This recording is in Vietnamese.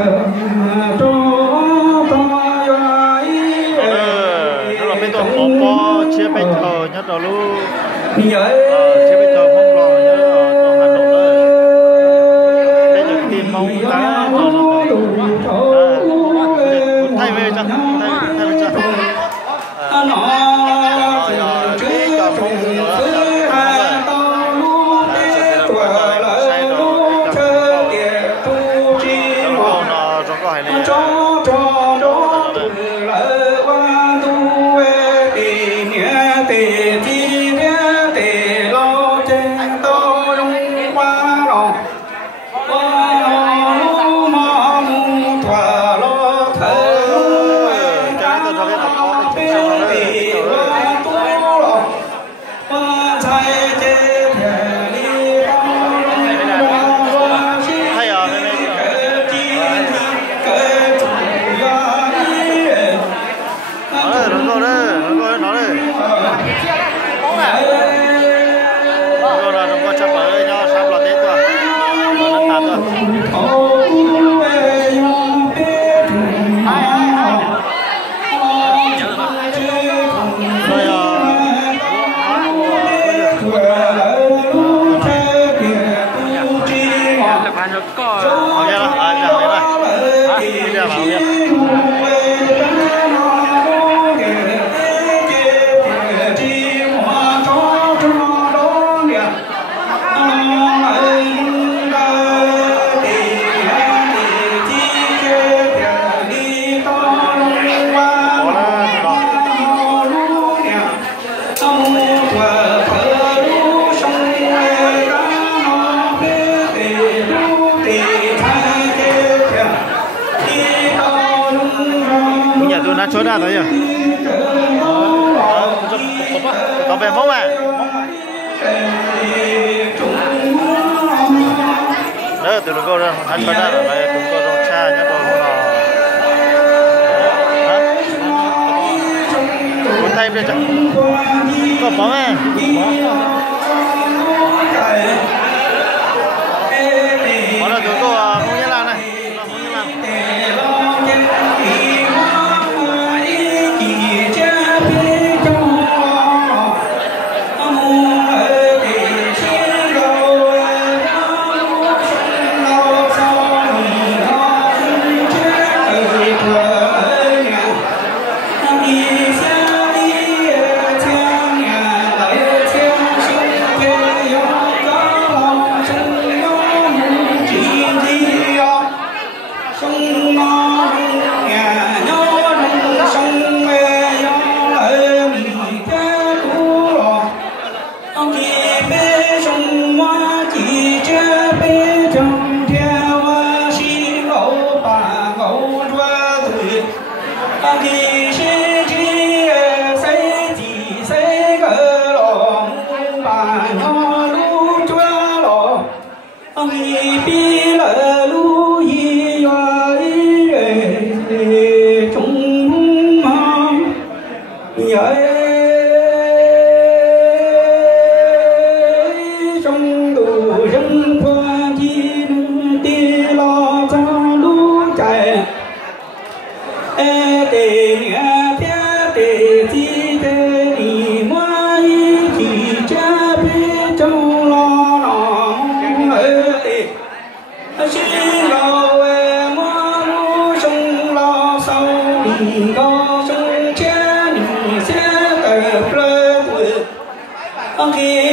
Nó là bên toàn khó bò chia bên thờ nhất rồi luôn. Chia bên thờ mong lò nhớ ở Hà Nội đấy. Bây giờ tìm mong cá rồi nó thay về cho thay về cho. Chỗ nào đấy nhỉ? Có về mốc à? Đó, từ lúc cô ra, anh bắt ra rồi, cùng cô rong cha nhá, rồi không nào. Hả? Muốn thay bây giờ? Có bóng à? Bóng là tụi cô không nhớ làm này. Không nhớ làm. Okay.